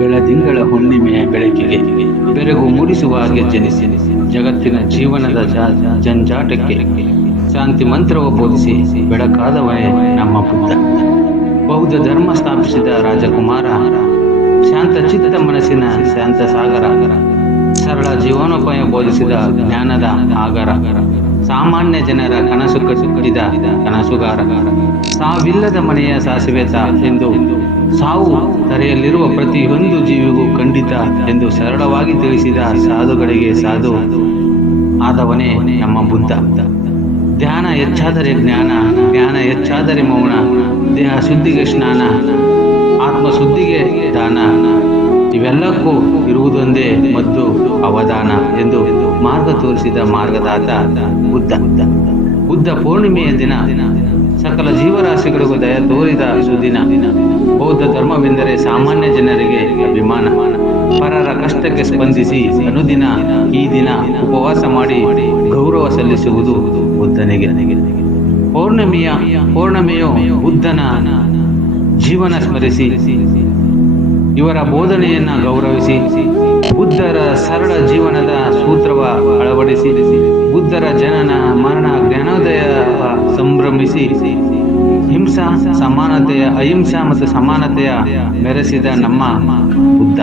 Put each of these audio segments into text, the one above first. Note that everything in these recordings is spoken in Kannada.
ಬೆಳದಿಂಗಳ ಹುಣ್ಣಿಮೆಯ ಬೆಳಕಿಗೆ ಬೆರಗು ಮೂಡಿಸುವಾಗೆ ಜನಿಸಿ ಜಗತ್ತಿನ ಜೀವನದ ಜಂಜಾಟಕ್ಕೆ ಶಾಂತಿ ಮಂತ್ರವ ಬೋಧಿಸಿ ಬೆಳಕಾದವನೇ ನಮ್ಮ ಬುದ್ಧ. ಬೌದ್ಧ ಧರ್ಮ ಸ್ಥಾಪಿಸಿದ ರಾಜಕುಮಾರ, ಶಾಂತ ಚಿತ್ತ ಮನಸ್ಸಿನ ಶಾಂತ ಸಾಗರ, ಸರಳ ಜೀವನೋಪಾಯ ಬೋಧಿಸಿದ ಜ್ಞಾನದ ಆಗರ, ಸಾಮಾನ್ಯ ಜನರ ಕನಸು ಕಟ್ಟಿದ ಕನಸುಗಾರ, ಸಾವಿಲ್ಲದ ಮನೆಯ ಸಾಸಿವೆತ ಎಂದು ಸಾವು ತರೆಯಲ್ಲಿರುವ ಪ್ರತಿಯೊಂದು ಜೀವಿಗೂ ಖಂಡಿತ ಎಂದು ಸರಳವಾಗಿ ತಿಳಿಸಿದ ಸಾಧುಗಳಿಗೆ ಸಾಧು ಆದವನೇ ನಮ್ಮ ಬುದ್ಧ. ಧ್ಯಾನ ಹೆಚ್ಚಾದರೆ ಜ್ಞಾನ, ಜ್ಞಾನ ಹೆಚ್ಚಾದರೆ ಮೌನ, ದೇಹ ಶುದ್ಧಿಗೆ ಸ್ನಾನ, ಆತ್ಮ ಶುದ್ಧಿಗೆ ದಾನ, ಇವೆಲ್ಲಕ್ಕೂ ಇರುವುದೊಂದೇ ಮದ್ದು ಅವಧಾನ ಎಂದು ಮಾರ್ಗ ತೋರಿಸಿದ ಮಾರ್ಗದಾತ ಬುದ್ಧ. ಬುದ್ಧ ಪೂರ್ಣಿಮೆಯ ದಿನ ಸಕಲ ಜೀವರಾಶಿಗಳಿಗೂ ದಯ ತೋರಿದ ಸುದಿನ. ಬೌದ್ಧ ಧರ್ಮವೆಂದರೆ ಸಾಮಾನ್ಯ ಜನರಿಗೆ ಅಭಿಮಾನ, ಪರರ ಕಷ್ಟಕ್ಕೆ ಸ್ಪಂದಿಸಿ ಅನುದಿನ ಈ ದಿನ ಉಪವಾಸ ಮಾಡಿ ಗೌರವ ಸಲ್ಲಿಸುವುದು ಬುದ್ಧನಿಗೆ. ಪೌರ್ಣಮಿಯು ಬುದ್ಧನ ಜೀವನ ಸ್ಮರಿಸಿ ಇವರ ಬೋಧನೆಯನ್ನ ಗೌರವಿಸಿ ಬುದ್ಧರ ಸರಳ ಜೀವನದ ಸೂತ್ರವ ಅಳವಡಿಸಿ ಬುದ್ಧರ ಜನನ ಮರಣ ಜ್ಞಾನೋದಯ ಸಂಭ್ರಮಿಸಿ ಅಹಿಂಸಾ ಮತ್ತು ಸಮಾನತೆಯ ಮೆರೆಸಿದ ನಮ್ಮ ಬುದ್ಧ.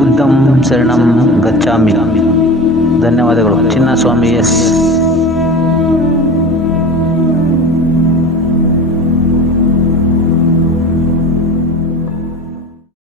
ಬುದ್ಧಂ ಶರಣಂ ಗಚ್ಚಾಮಿ. ಧನ್ಯವಾದಗಳು. ಚಿನ್ನಸ್ವಾಮಿ ಎಸ್.